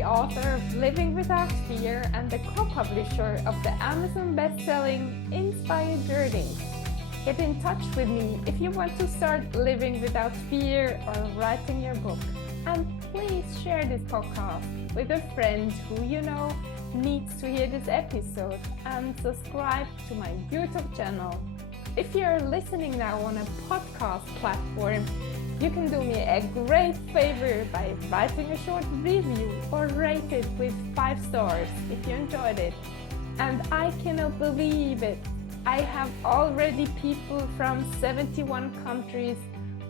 the author of Living Without Fear and the co-publisher of the Amazon best-selling Inspired Journeys. Get in touch with me if you want to start living without fear or writing your book. And please share this podcast with a friend who you know needs to hear this episode, and subscribe to my YouTube channel. If you're listening now on a podcast platform, you can do me a great favor by writing a short review or rate it with 5 stars if you enjoyed it. And I cannot believe it. I have already people from 71 countries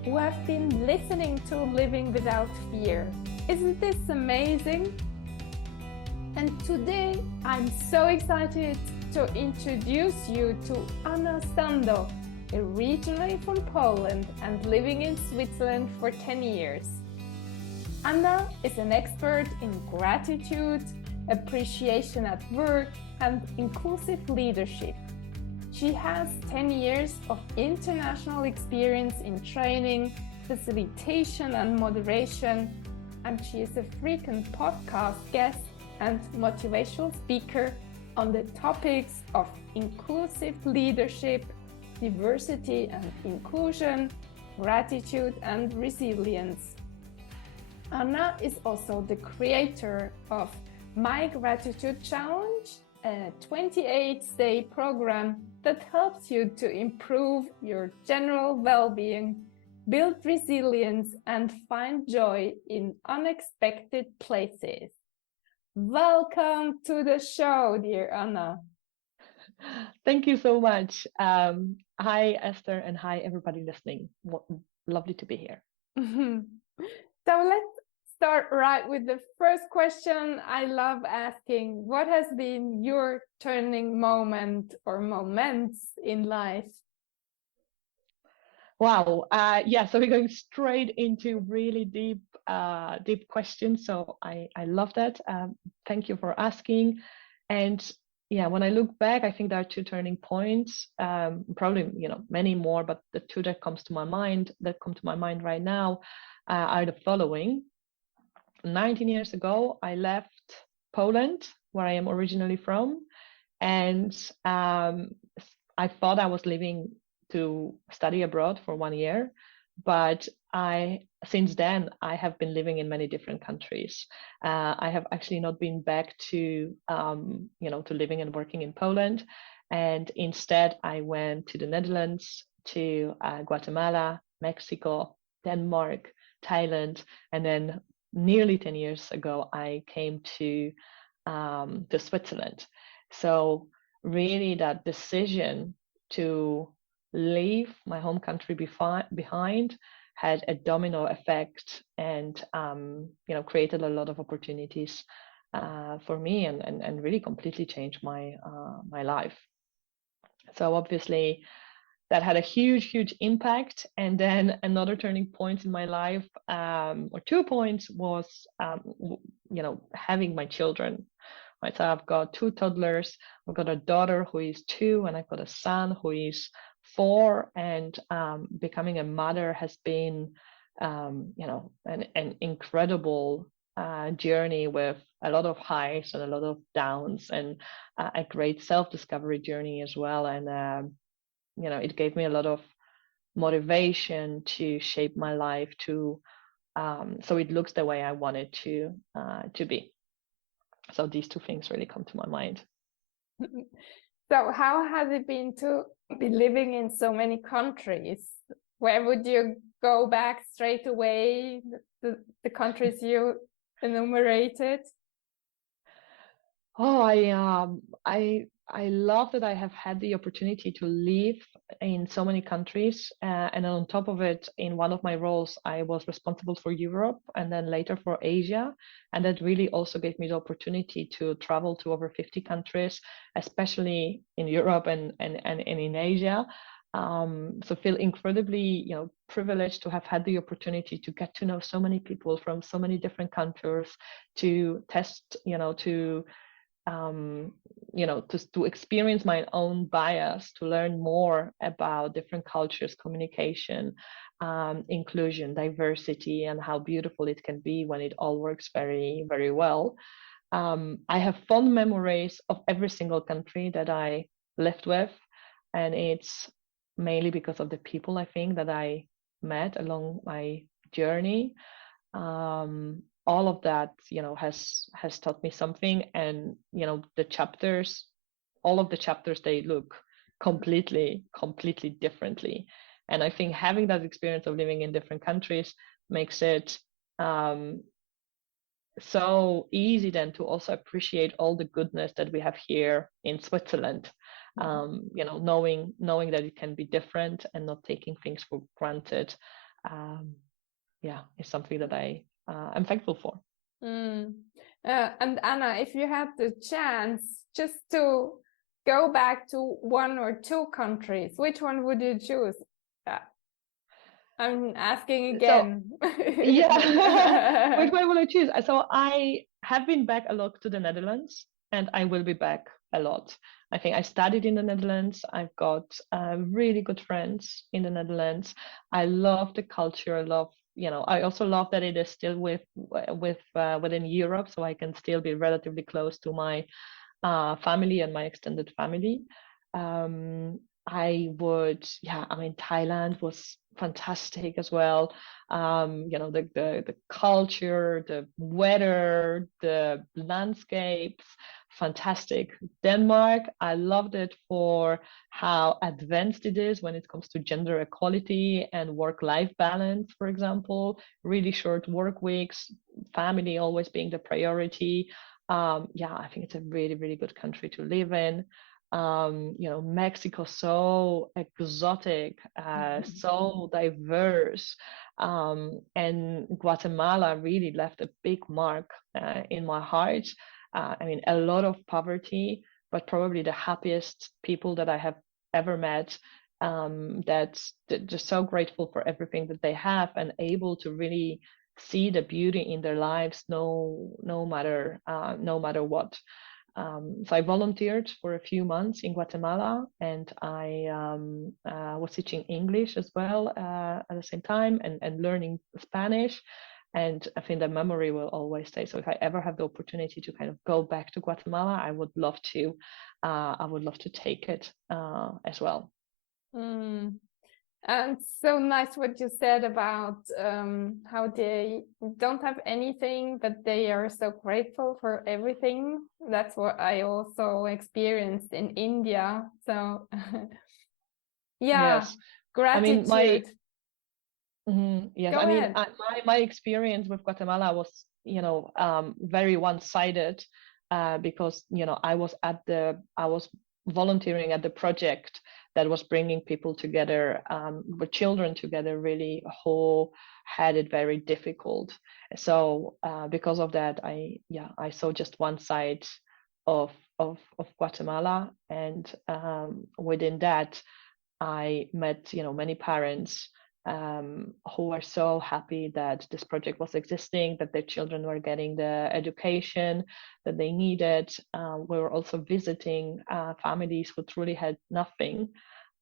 who have been listening to Living Without Fear. Isn't this amazing? And today I'm so excited to introduce you to Anna Stando, originally from Poland and living in Switzerland for 10 years. Anna is an expert in gratitude, appreciation at work, and inclusive leadership. She has 10 years of international experience in training, facilitation, and moderation, and she is a frequent podcast guest and motivational speaker on the topics of inclusive leadership, diversity and inclusion, gratitude and resilience. Anna is also the creator of My Gratitude Challenge, a 28-day program that helps you to improve your general well-being, build resilience, and find joy in unexpected places. Welcome to the show, dear Anna. Thank you so much. Hi, Esther, and hi, everybody listening. Lovely to be here. So let's start right with the first question I love asking. What has been your turning moment or moments in life? Wow. So we're going straight into really deep questions. So I love that. Thank you for asking. And yeah, when I look back, I think there are 2 turning points, probably, many more, but the 2 that come to my mind right now are the following. 19 years ago, I left Poland, where I am originally from, and I thought I was leaving to study abroad for 1 year, but since then I have been living in many different countries. I have actually not been back to to living and working in Poland, and instead I went to the Netherlands, to Guatemala, Mexico, Denmark, Thailand, and then nearly 10 years ago I came to Switzerland. So really that decision to leave my home country behind had a domino effect, and created a lot of opportunities for me, and really completely changed my life. So obviously that had a huge impact. And then another turning point in my life, or 2 points, was having my children. Right, so I've got 2 toddlers. I've got a daughter who is 2, and I've got a son who is 4. And becoming a mother has been, an incredible journey with a lot of highs and a lot of downs, and a great self-discovery journey as well. And it gave me a lot of motivation to shape my life so it looks the way I want it to be. So these 2 things really come to my mind. So how has it been to be living in so many countries? Where would you go back straight away, the countries you enumerated? Oh, I love that I have had the opportunity to live in so many countries, and on top of it, in one of my roles, I was responsible for Europe and then later for Asia, and that really also gave me the opportunity to travel to over 50 countries, especially in Europe and in Asia. So feel incredibly, privileged to have had the opportunity to get to know so many people from so many different countries, to test, to experience my own bias, to learn more about different cultures, communication, inclusion, diversity, and how beautiful it can be when it all works very, very well. I have fond memories of every single country that I lived with, and it's mainly because of the people, I think, that I met along my journey. All of that, has taught me something, and the chapters, all of the chapters, they look completely differently. And I think having that experience of living in different countries makes it so easy then to also appreciate all the goodness that we have here in Switzerland. Knowing that it can be different and not taking things for granted. Is something that I'm thankful for. And Anna, if you had the chance just to go back to one or two countries, which one would you choose? I'm asking again. So, which one will I choose? So I have been back a lot to the Netherlands, and I will be back a lot. I think I studied in the Netherlands. I've got really good friends in the Netherlands. I love the culture. I also love that it is still within Europe, so I can still be relatively close to my family and my extended family. Thailand was fantastic as well. The culture, the weather, the landscapes, fantastic. Denmark, I loved it for how advanced it is when it comes to gender equality and work-life balance, for example. Really short work weeks, family always being the priority. I think it's a really, really good country to live in. Mexico, so exotic, so diverse, and Guatemala really left a big mark in my heart. A lot of poverty, but probably the happiest people that I have ever met. That's just so grateful for everything that they have and able to really see the beauty in their lives, no matter what. So I volunteered for a few months in Guatemala, and I was teaching English as well at the same time, and learning Spanish. And I think that memory will always stay. So if I ever have the opportunity to kind of go back to Guatemala, I would love to. I would love to take it as well. And so nice what you said about how they don't have anything, but they are so grateful for everything. That's what I also experienced in India. So Yes. Gratitude. Yes, Go ahead. my experience with Guatemala was, very one-sided, because I was volunteering at the project that was bringing people together, with children together, really, who had it very difficult. So because of that, I saw just one side of Guatemala, and within that, I met many parents who were so happy that this project was existing, that their children were getting the education that they needed. We were also visiting families who truly had nothing,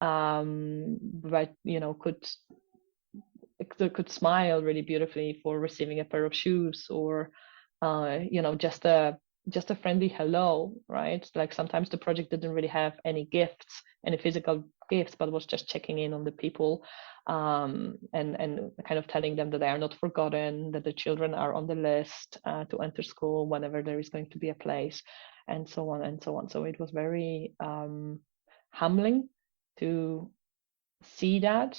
but could smile really beautifully for receiving a pair of shoes, or just a friendly hello, right? Like sometimes the project didn't really have any physical gifts, but was just checking in on the people, and kind of telling them that they are not forgotten, that the children are on the list to enter school whenever there is going to be a place, and so on and so on. So it was very humbling to see that,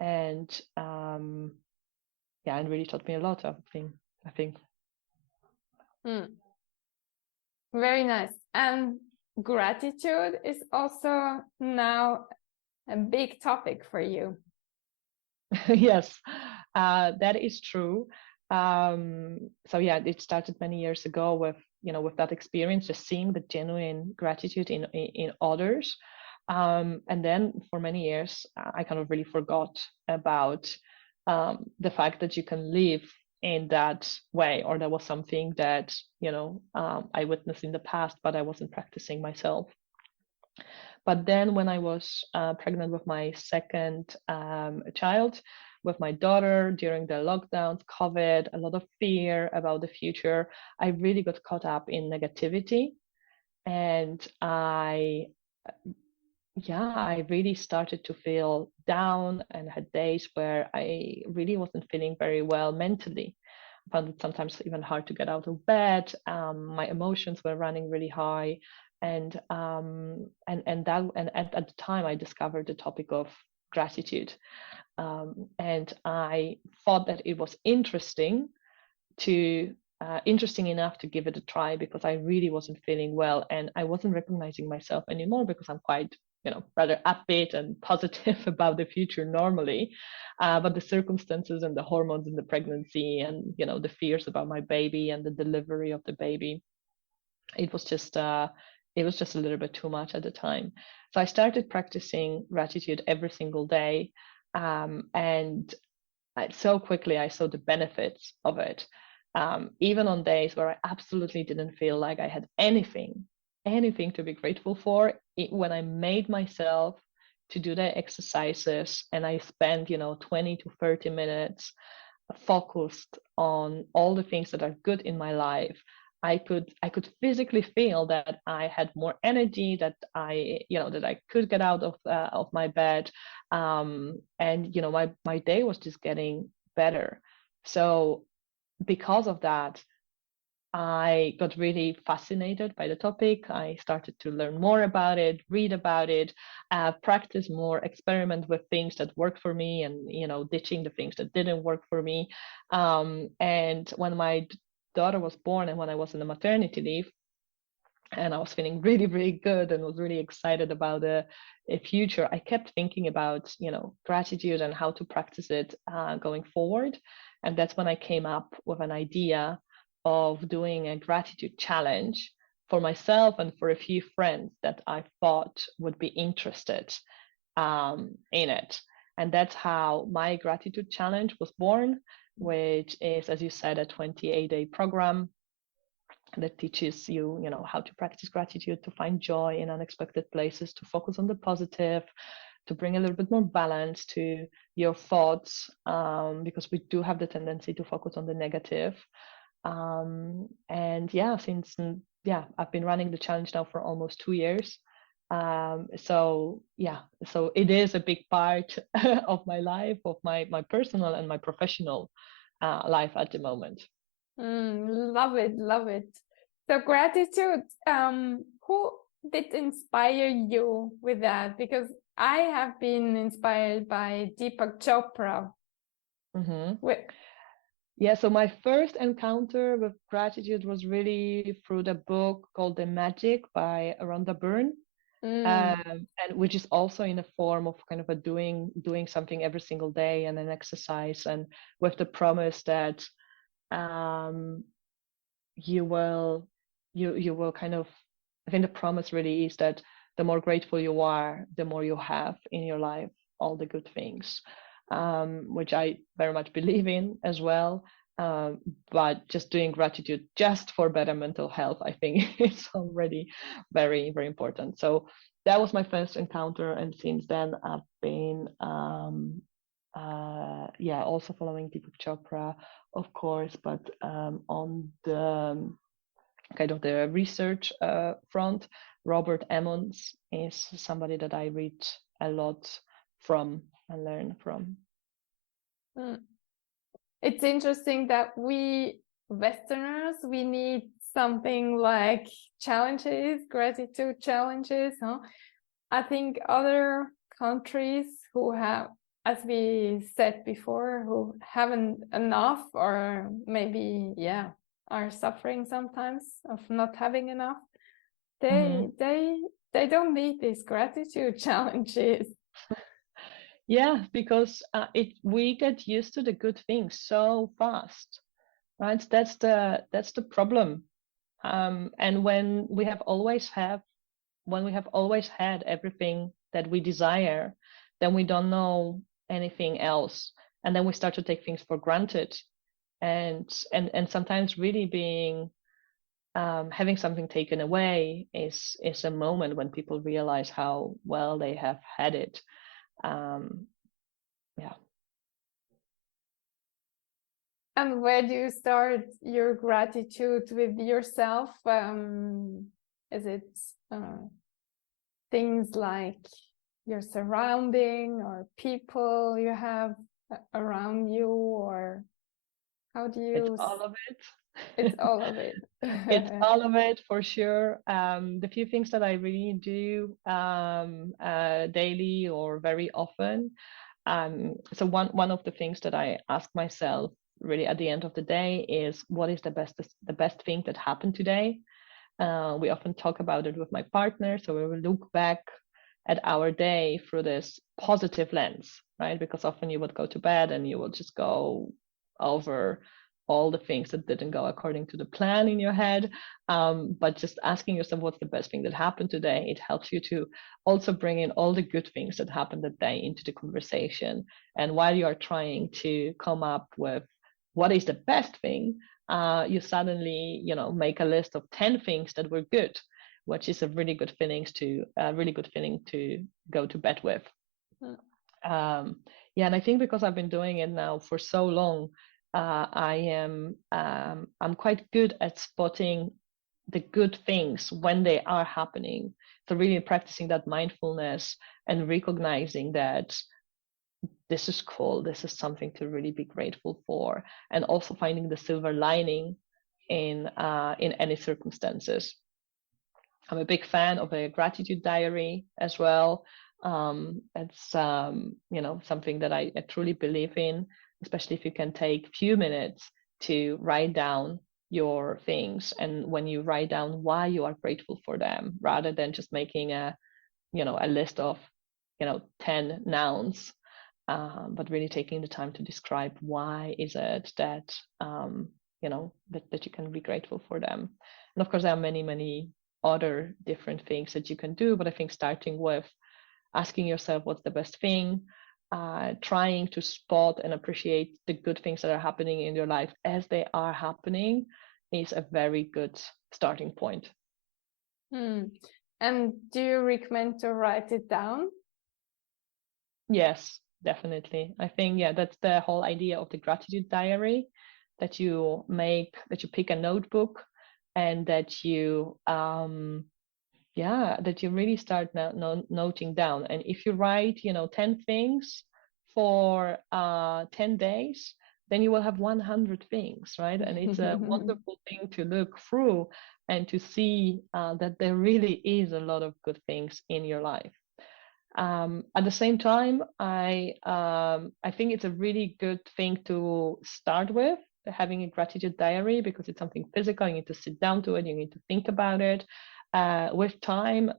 and and really taught me a lot, I think. Very nice. And gratitude is also now a big topic for you. Yes, that is true. It started many years ago with that experience, just seeing the genuine gratitude in others. And then for many years, I kind of really forgot about the fact that you can live in that way, or that was something that I witnessed in the past, but I wasn't practicing myself. But then when I was pregnant with my second child, with my daughter during the lockdowns, COVID, a lot of fear about the future. I really got caught up in negativity, and I really started to feel down and had days where I really wasn't feeling very well mentally. I found it sometimes even hard to get out of bed. My emotions were running really high, and at the time I discovered the topic of gratitude, and I thought that it was interesting enough to give it a try, because I really wasn't feeling well and I wasn't recognizing myself anymore, because I'm quite, rather upbeat and positive about the future normally. But the circumstances and the hormones in the pregnancy and, the fears about my baby and the delivery of the baby, it was just a little bit too much at the time. So I started practicing gratitude every single day. And so quickly I saw the benefits of it. Even on days where I absolutely didn't feel like I had anything to be grateful for, when I made myself to do the exercises and I spent 20 to 30 minutes focused on all the things that are good in my life, I could physically feel that I had more energy, that I could get out of my bed, and my day was just getting better. So because of that, I got really fascinated by the topic. I started to learn more about it, read about it, practice more, experiment with things that worked for me, and ditching the things that didn't work for me. And when my daughter was born, and when I was in the maternity leave, and I was feeling really, really good and was really excited about the future, I kept thinking about, gratitude and how to practice it going forward. And that's when I came up with an idea of doing a gratitude challenge for myself and for a few friends that I thought would be interested in it. And that's how my gratitude challenge was born, which is, as you said, a 28-day program that teaches you, how to practice gratitude, to find joy in unexpected places, to focus on the positive, to bring a little bit more balance to your thoughts, because we do have the tendency to focus on the negative. And I've been running the challenge now for almost 2 years. So it is a big part of my life, of my personal and my professional life at the moment. Love it, love it. So gratitude, who did inspire you with that? Because I have been inspired by Deepak Chopra. Mm-hmm. Yeah, so my first encounter with gratitude was really through the book called The Magic by Rhonda Byrne, and which is also in a form of kind of a doing something every single day and an exercise, and with the promise that you will kind of, I think the promise really is that the more grateful you are, the more you have in your life, all the good things, which I very much believe in as well. But just doing gratitude just for better mental health, I think it's already very, very important. So that was my first encounter, and since then I've been also following Deepak Chopra, of course, but on the kind of the research front, Robert Emmons is somebody that I read a lot from and learn from. It's interesting that we Westerners, we need something like challenges, gratitude challenges. Huh? I think other countries who have, as we said before, who haven't enough, or maybe, are suffering sometimes of not having enough, they don't need these gratitude challenges. Yeah, because we get used to the good things so fast, right? That's the problem. And when we have always had everything that we desire, then we don't know anything else, and then we start to take things for granted, and sometimes really being having something taken away is a moment when people realize how well they have had it. Yeah. And where do you start your gratitude with yourself? Is it things like your surrounding or people you have around you, or how do It's you? all of it. It's all of it. It's all of it for sure. The few things that I really do daily or very often. So one of the things that I ask myself really at the end of the day is, what is the best thing that happened today? We often talk about it with my partner, so we will look back at our day through this positive lens, right? Because often you would go to bed and you will just go over all the things that didn't go according to the plan in your head. But just asking yourself what's the best thing that happened today, it helps you to also bring in all the good things that happened that day into the conversation. And while you are trying to come up with what is the best thing, you suddenly, make a list of 10 things that were good, which is a really good feeling to go to bed with. Mm. Yeah, and I think because I've been doing it now for so long, I'm quite good at spotting the good things when they are happening. So really practicing that mindfulness and recognizing that this is cool, this is something to really be grateful for, and also finding the silver lining in any circumstances. I'm a big fan of a gratitude diary as well. It's something that I truly believe in, especially if you can take a few minutes to write down your things, and when you write down why you are grateful for them, rather than just making a list of 10 nouns, but really taking the time to describe why is it that that you can be grateful for them. And of course, there are many other different things that you can do, but I think starting with asking yourself what's the best thing, trying to spot and appreciate the good things that are happening in your life as they are happening is a very good starting point. And do you recommend to write it down? Yes, definitely. I think, yeah, that's the whole idea of the gratitude diary, that you pick a notebook and that you really start noting down. And if you write 10 things for 10 days, then you will have 100 things, right? And it's a wonderful thing to look through and to see that there really is a lot of good things in your life. At the same time, I think it's a really good thing to start with, having a gratitude diary, because it's something physical. You need to sit down to it. You need to think about it. With time,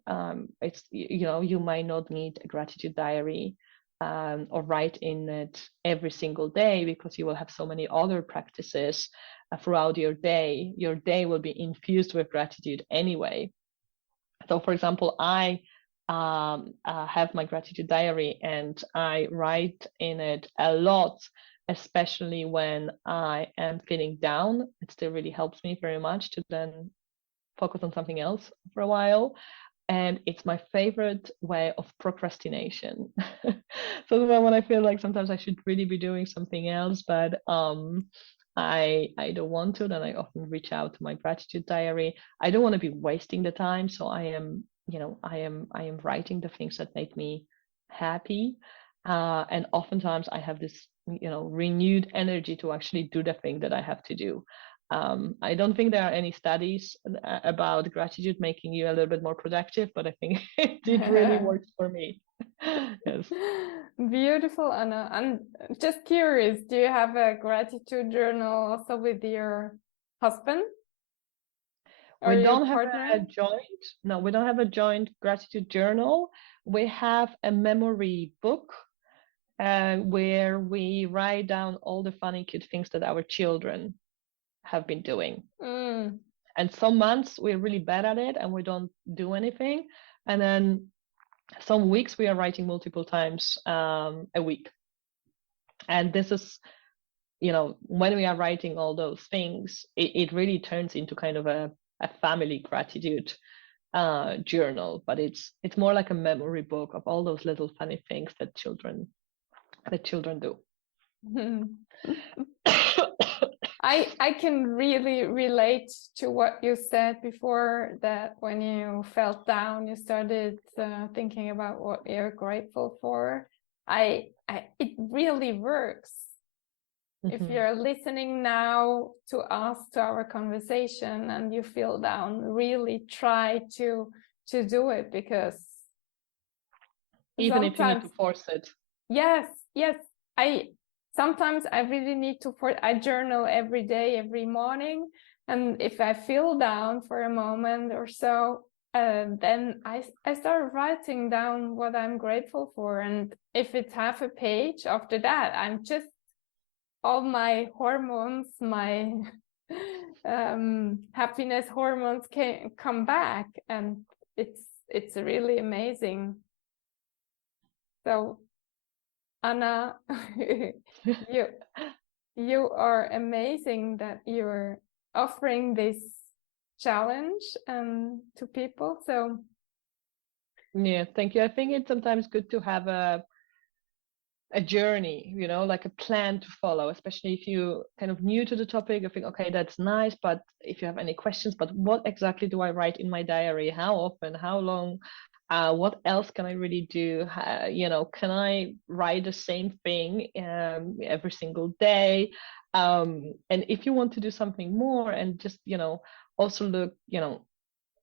it's you might not need a gratitude diary or write in it every single day, because you will have so many other practices throughout your day. Your day will be infused with gratitude anyway. So, for example, I have my gratitude diary and I write in it a lot, especially when I am feeling down. It still really helps me very much to then focus on something else for a while. And it's my favorite way of procrastination. So when I feel like sometimes I should really be doing something else, but I don't want to, then I often reach out to my gratitude diary. I don't want to be wasting the time, so I am writing the things that make me happy, and oftentimes I have this renewed energy to actually do the thing that I have to do. I don't think there are any studies about gratitude making you a little bit more productive, but I think it really works for me. Yes. Beautiful, Anna. I'm just curious, do you have a gratitude journal also with your husband or We your don't have partner? we don't have a joint gratitude journal. We have a memory book where we write down all the funny, cute things that our children have been doing. And some months we're really bad at it and we don't do anything. And then some weeks we are writing multiple times a week. And this is, when we are writing all those things, it really turns into kind of a family gratitude journal, but it's more like a memory book of all those little funny things that children do. I can really relate to what you said before, that when you felt down, you started thinking about what you're grateful for. It really works. If you're listening now to us, to our conversation, and you feel down, really try to do it, because Even if you need to force it. Yes. Sometimes I really need to I journal every day, every morning, and if I feel down for a moment or so, then I start writing down what I'm grateful for, and if it's half a page, after that I'm just, all my hormones, my happiness hormones can come back, and it's really amazing. So Anna, you are amazing that you're offering this challenge to people. So yeah, thank you. I think it's sometimes good to have a journey, like a plan to follow, especially if you kind of new to the topic. I think, okay, that's nice, but if you have any questions, but what exactly do I write in my diary? How often? How long? What else can I really do? Can I write the same thing every single day? And if you want to do something more and just, also look,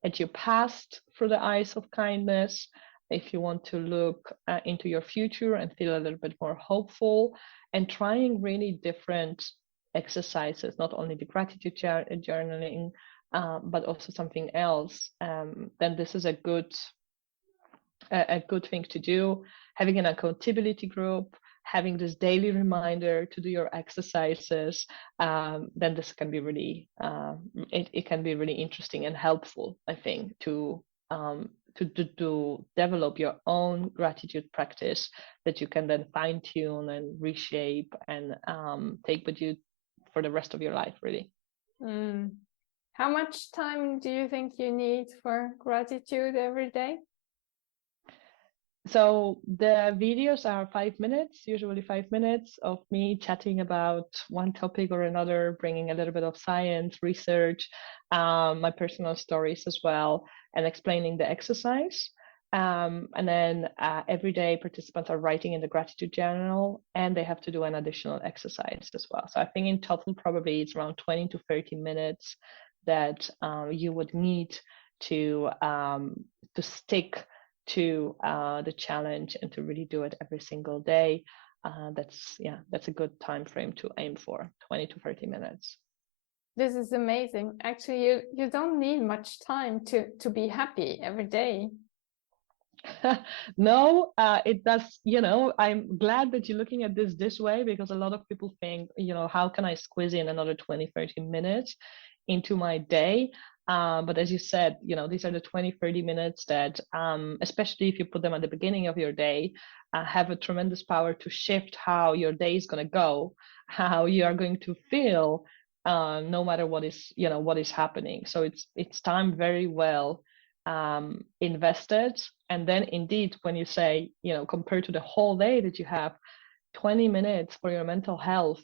at your past through the eyes of kindness, if you want to look into your future and feel a little bit more hopeful, and trying really different exercises, not only the gratitude journaling, but also something else, then this is a good thing to do. Having an accountability group, having this daily reminder to do your exercises, then this can be really it can be really interesting and helpful, I think, to develop your own gratitude practice that you can then fine tune and reshape and take with you for the rest of your life, really. How much time do you think you need for gratitude every day? So the videos are 5 minutes, usually 5 minutes of me chatting about one topic or another, bringing a little bit of science, research, my personal stories as well, and explaining the exercise. And then every day participants are writing in the gratitude journal, and they have to do an additional exercise as well. So I think in total, probably it's around 20 to 30 minutes that you would need to stick to the challenge and to really do it every single day. That's a good time frame to aim for, 20 to 30 minutes. This is amazing. Actually, you don't need much time to be happy every day. No, it does. I'm glad that you're looking at this way, because a lot of people think, how can I squeeze in another 20, 30 minutes into my day? But as you said, these are the 20, 30 minutes that, especially if you put them at the beginning of your day, have a tremendous power to shift how your day is going to go, how you are going to feel, no matter what is happening. So it's time very well invested. And then indeed, when you say, compared to the whole day that you have, 20 minutes for your mental health,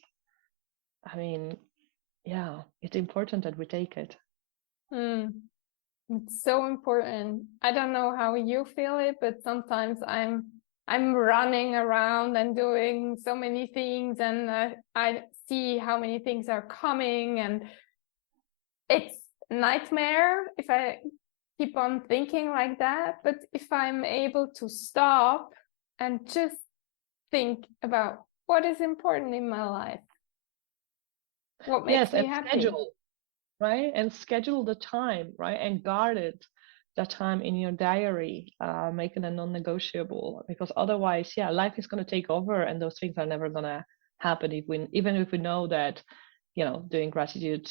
I mean, yeah, it's important that we take it. It's so important. I don't know how you feel it, but sometimes I'm running around and doing so many things, and I see how many things are coming, and it's nightmare if I keep on thinking like that. But if I'm able to stop and just think about what is important in my life, what makes me happy. Schedule, right? And schedule the time, right? And guard it, that time in your diary, make it a non-negotiable, because otherwise, life is going to take over, and those things are never going to happen even if we know that doing gratitude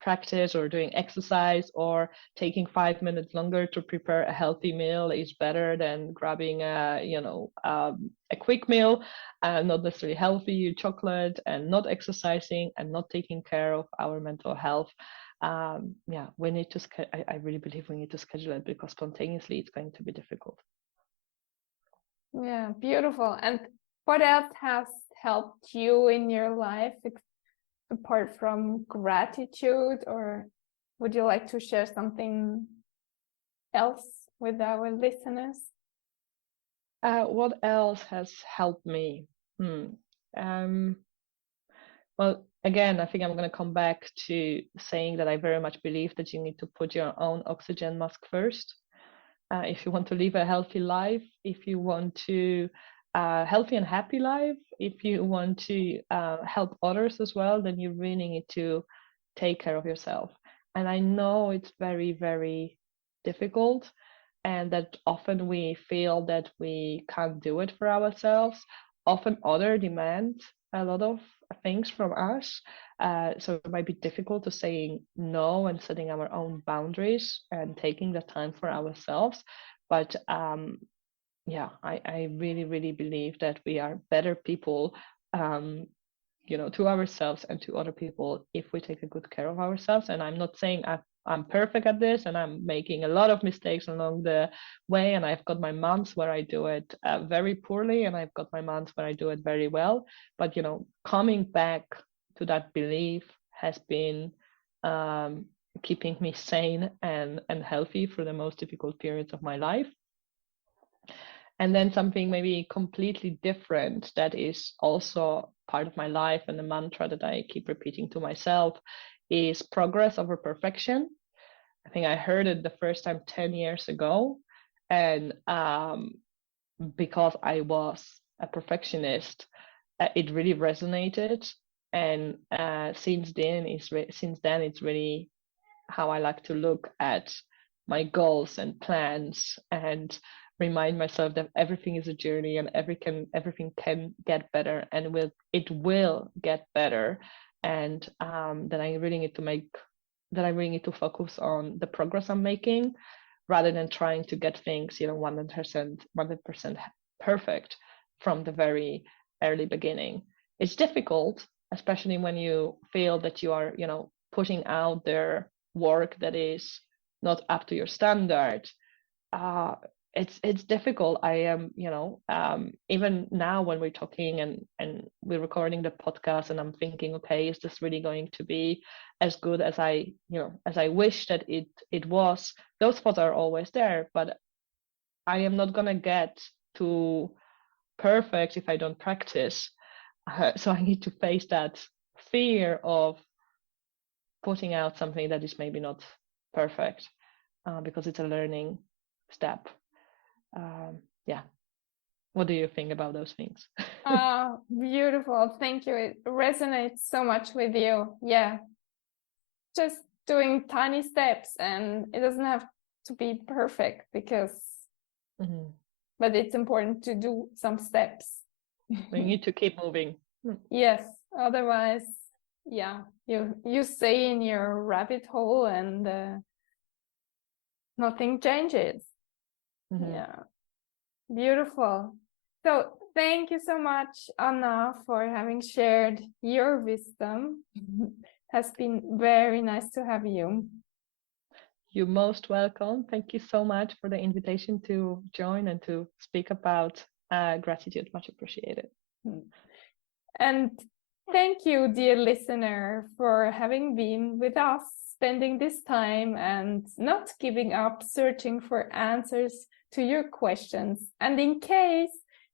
practice or doing exercise or taking 5 minutes longer to prepare a healthy meal is better than grabbing a quick meal, not necessarily healthy, chocolate, and not exercising and not taking care of our mental health. We need to I really believe we need to schedule it, because spontaneously it's going to be difficult. Yeah, beautiful. And what else has helped you in your life? apart from gratitude, or would you like to share something else with our listeners? What else has helped me? Well, again, I think I'm going to come back to saying that I very much believe that you need to put your own oxygen mask first. If you want to live a healthy life, if you want to healthy and happy life, if you want to help others as well, then you really need to take care of yourself. And I know it's very, very difficult, and that often we feel that we can't do it for ourselves. Often others demand a lot of things from us. So it might be difficult to saying no and setting our own boundaries and taking the time for ourselves. But yeah, I really, really believe that we are better people, to ourselves and to other people if we take a good care of ourselves. And I'm not saying I'm perfect at this, and I'm making a lot of mistakes along the way. And I've got my months where I do it very poorly, and I've got my months where I do it very well. But, coming back to that belief has been keeping me sane and healthy through the most difficult periods of my life. And then something maybe completely different that is also part of my life, and the mantra that I keep repeating to myself is progress over perfection. I think I heard it the first time 10 years ago. And because I was a perfectionist, it really resonated. And since then, it's really how I like to look at my goals and plans, and remind myself that everything is a journey, and everything can get better, and it will get better. And that I really need to focus on the progress I'm making, rather than trying to get things 100% perfect from the very early beginning. It's difficult, especially when you feel that you are putting out there work that is not up to your standard. It's difficult. I am, even now when we're talking and we're recording the podcast, and I'm thinking, okay, is this really going to be as good as I wish that it was? Those thoughts are always there, but I am not gonna get to perfect if I don't practice. So I need to face that fear of putting out something that is maybe not perfect, because it's a learning step. Yeah. What do you think about those things? Oh, beautiful. Thank you. It resonates so much with you. Yeah. Just doing tiny steps, and it doesn't have to be perfect but it's important to do some steps. We need to keep moving. Yes. Otherwise, yeah, you stay in your rabbit hole, and nothing changes. Yeah. Beautiful. So thank you so much, Anna, for having shared your wisdom. Has been very nice to have you. You're most welcome. Thank you so much for the invitation to join and to speak about gratitude. Much appreciated. And thank you, dear listener, for having been with us, spending this time and not giving up, searching for answers to your questions. And in case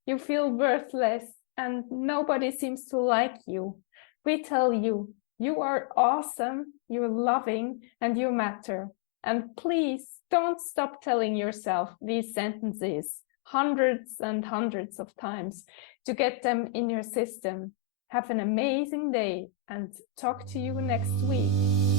you feel worthless and nobody seems to like you, we tell you, you are awesome, you're loving, and you matter. And please don't stop telling yourself these sentences hundreds and hundreds of times to get them in your system. Have an amazing day, and talk to you next week.